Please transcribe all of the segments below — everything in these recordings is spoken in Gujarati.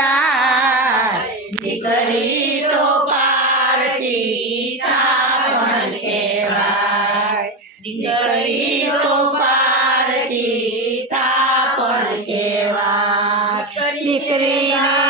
ચાર દીકરી તો પારતી તાવણ કેવા દીકરી તો પારતી તાપણ કેવા દીકરી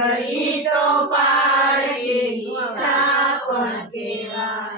ગઈ તો પાર ગીતા પણ કેવા.